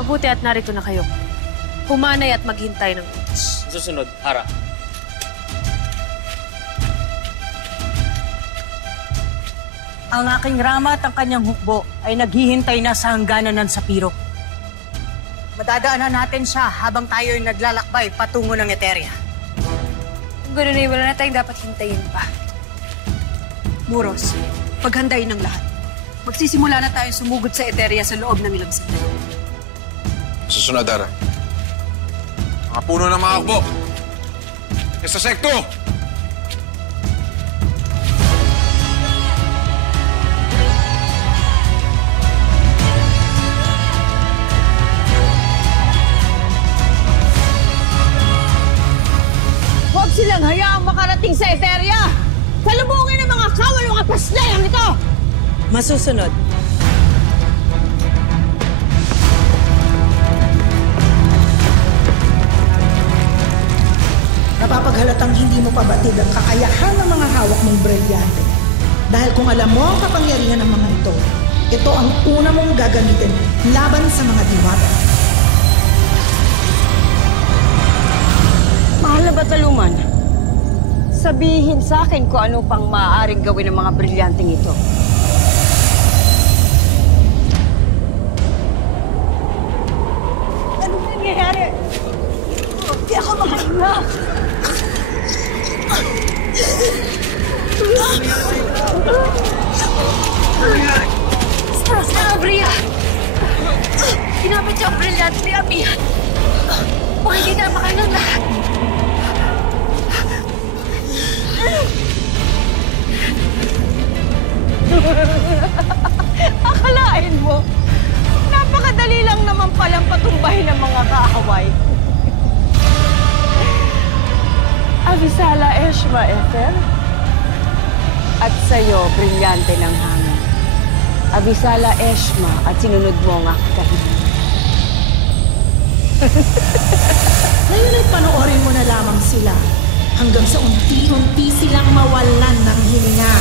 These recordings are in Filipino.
Mabuti at narito na kayo. Humanay at maghintay ng utos. Susunod, Hara. Ang aking Rama at ang kanyang hukbo ay naghihintay na sa hangganan ng Sapiro. Madadaanan natin siya habang tayo ay naglalakbay patungo ng Eteria. Kung gano'n ay wala na tayong dapat hintayin pa. Muros, paghandayin ng lahat. Magsisimula na tayo sumugod sa Eteria sa loob ng ilang sandali. Susunod, Hara. Mga puno ng mga hukbo! Sa sekto! Huwag silang hayaang makarating sa Eteria! Salubungin ang mga kawalong apaslayang ito! Masusunod. Napapaghalatang hindi mo pabatid ang kakayahan ng mga hawak mong brilyante. Dahil kung alam mo ang kapangyarihan ng mga ito ang una mong gagamitin laban sa mga diwata. Mahal na Bataluman, sabihin sa akin kung ano pang maaaring gawin ng mga brilyanteng ito. Anong nangyayari? Hindi ako makahinga. Sarah, Bria! Ginamit siya ang brilyante ni Amihan. Baka hindi na makain ng lahat. Akalain mo, napakadali lang naman palang patumbahin ng mga kaaway. Avisala Eshma, Ether. At sa'yo, brilyante ng hangin. Avisala Eshma at sinunod mo ang aking kahilingan. Ngayon ay panoorin mo na lamang sila hanggang sa unti-unti silang mawalan ng hininga.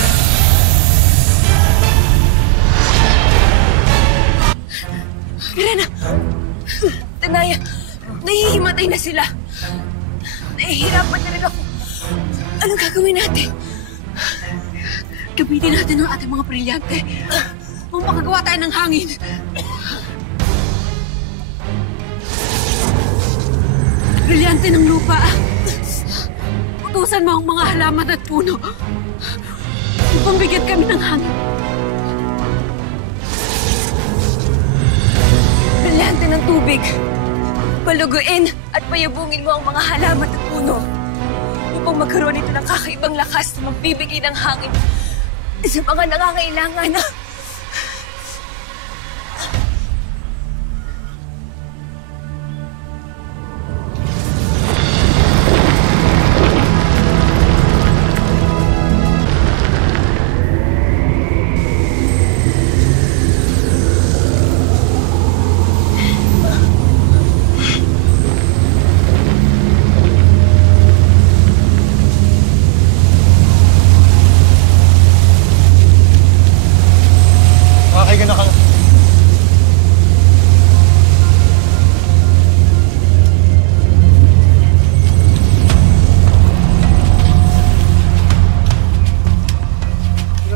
Mirena! Tanaya, nahihimatay na sila. Nahihirapan na rin ako. Anong gagawin natin? Gamitin natin ang ating mga brilyante. Kung makagawa tayo ng hangin. Brilyante ng lupa. Utusan mo ang mga halaman at puno. Upang bigyan kami ng hangin. Brilyante ng tubig. Paluguin at payabungin mo ang mga halaman at puno. Upang magkaroon ito ng kakaibang lakas na magbibigay ng hangin sa mga nangangailangan.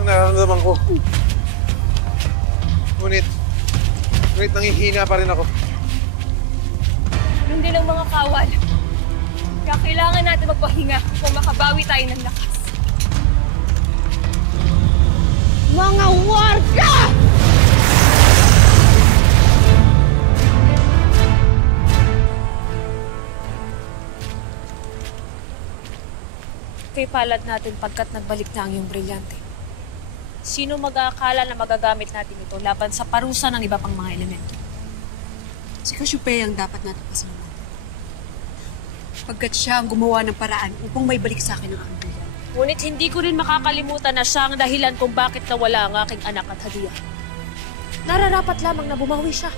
Nararamdaman ko. Ngunit nangihina pa rin ako. Ganun din ang mga kawal. Kaya kailangan natin magpahinga upang makabawi tayo ng lakas. Mga warga! Kay palad natin pagkat nagbalik na ang iyong brilyante. Sino mag-aakala na magagamit natin ito laban sa parusa ng iba pang mga elemento? Si Cassiopeia ang dapat natin pasalamat. Pagkat siya ang gumawa ng paraan upang may balik sa akin ang aking brilyante. Ngunit hindi ko rin makakalimutan na siya ang dahilan kung bakit nawala ang aking anak at Hadia. Nararapat lamang na bumawi siya.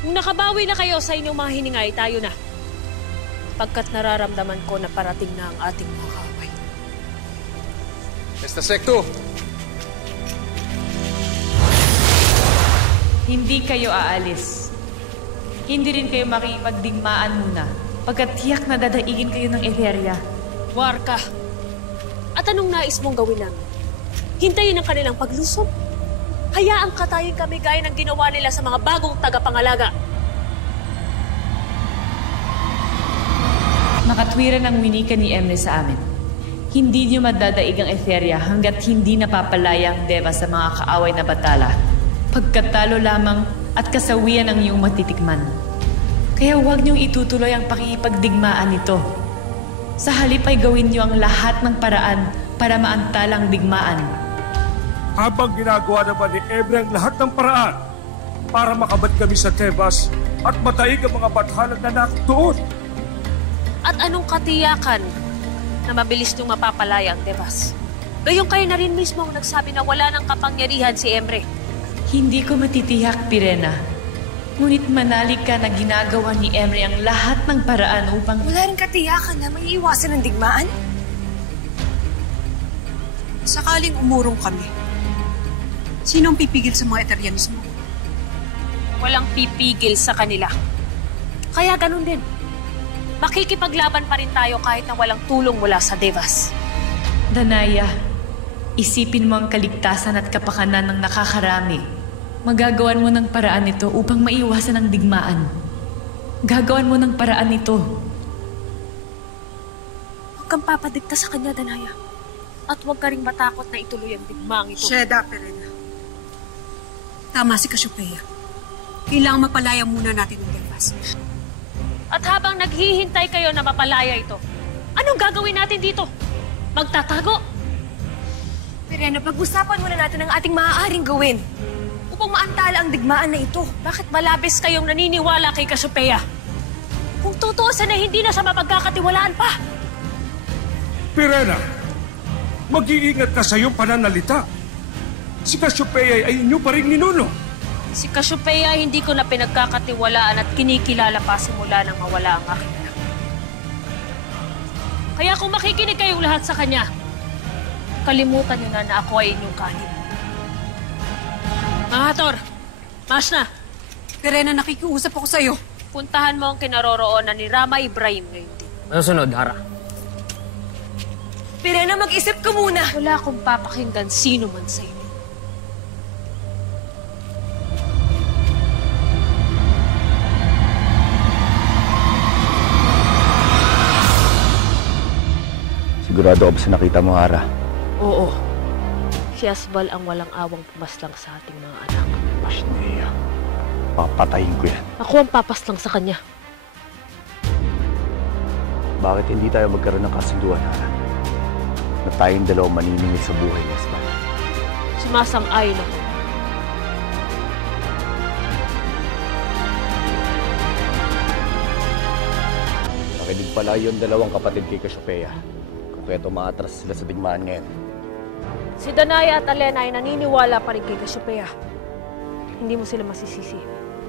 Kung nakabawi na kayo sa inyong mga hiningay, tayo na. Pagkat nararamdaman ko na parating na ang ating mga kaaway. Esta Secto! Hindi kayo aalis. Hindi rin kayo makikipagdigmaan muna pagkat tiyak na dadaigin kayo ng Etheria. Warka, at anong nais mong gawin namin? Hintayin ang kanilang paglusob? Hayaan katayin kami gaya ng ginawa nila sa mga bagong tagapangalaga. Makatwiran ang winika ni Emre sa amin. Hindi niyo madadaig ang Etheria hanggat hindi napapalaya ang Deva sa mga kaaway na batala. Pagkatalo lamang at kasawian ang iyong matitikman. Kaya huwag niyong itutuloy ang pakikipagdigmaan nito. Sa halip ay gawin niyo ang lahat ng paraan para maantalang digmaan. Habang ginagawa naman ni Emre ang lahat ng paraan para makabad kami sa Tebas at mataig ang mga bathalang nanak doon. At anong katiyakan na mabilis niyong mapapalaya ang Devas? Gayong kayo na rin mismo ang nagsabi na wala ng kapangyarihan si Emre. Hindi ko matitiyak, Pirena. Ngunit manalig ka na ginagawa ni Emre ang lahat ng paraan upang... Wala rin katiyakan na may iwasan ng digmaan? Sakaling umurong kami, sinong pipigil sa mga Eterianismo? Walang pipigil sa kanila. Kaya ganun din. Makikipaglaban pa rin tayo kahit na walang tulong mula sa Devas. Danaya, isipin mo ang kaligtasan at kapakanan ng nakakarami. Magagawan mo ng paraan nito upang maiwasan ang digmaan. Gagawan mo ng paraan nito. Huwag kang papadikta sa kanya, Danaya. At huwag ka ring matakot na ituloy ang digmaang ito. Sheda, Perena. Tama si Cassiopeia. Kailangan mapalaya muna natin ang Devas. At habang naghihintay kayo na mapalaya ito, anong gagawin natin dito? Magtatago? Pirena, pag-usapan muna natin ang ating maaaring gawin upang maantala ang digmaan na ito. Bakit malabis kayong naniniwala kay Cassiopeia? Kung tutuusan na hindi na siya mapagkakatiwalaan pa. Pirena, mag-iingat ka sa iyong pananalita. Si Cassiopeia ay inyo pa rin ninuno. Si Cassiopeia hindi ko na pinagkakatiwalaan at kinikilala pa simula nang mawala ang aking anak. Kaya kung makikinig kayong lahat sa kanya, kalimutan niyo na ako ay inyong kanin. Mga Hathor, mas na. Perena, nakikiusap ako sa iyo. Puntahan mo ang kinaroroonan ni Rama Ibrahim ngayon din. Ano sunod, Hara? Pirena, mag-isip ka muna! Wala akong papakinggan sino man sa inyo. Sigurado ako sa nakita mo, Hara. Oo. Si Asbal ang walang awang pumaslang sa ating mga anak. Pashnea, papatayin ko yan. Ako ang papaslang sa kanya. Bakit hindi tayo magkaroon ng kasunduan, Hara? Na tayong dalawang maniningil sa buhay ni Asbal. Sumasang-ayon ako. Nakinig pala yung dalawang kapatid kay Cassiopeia. Kaya tumatras sila sa digmaan ngayon. Si Danaya at Alena ay naniniwala pa rin kay Cassiopeia. Hindi mo sila masisisi.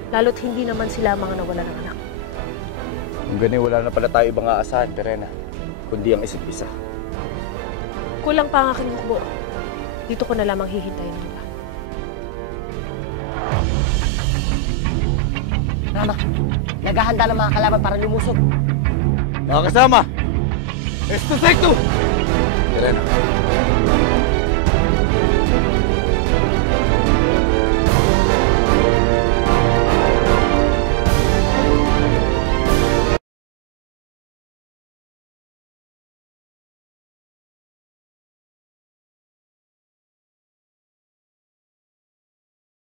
Lalo't hindi naman sila mga nawala ng anak. Kung ganun, wala na pala tayo ibang aasahan, Pirena. Kundi ang isa't isa. Kulang pa ang aking hukbo. Dito ko na lamang hihintayin nila. Rama, naghahanda ng mga kalaban para lumusog. Mga kasama! Esto Secto! Pirena.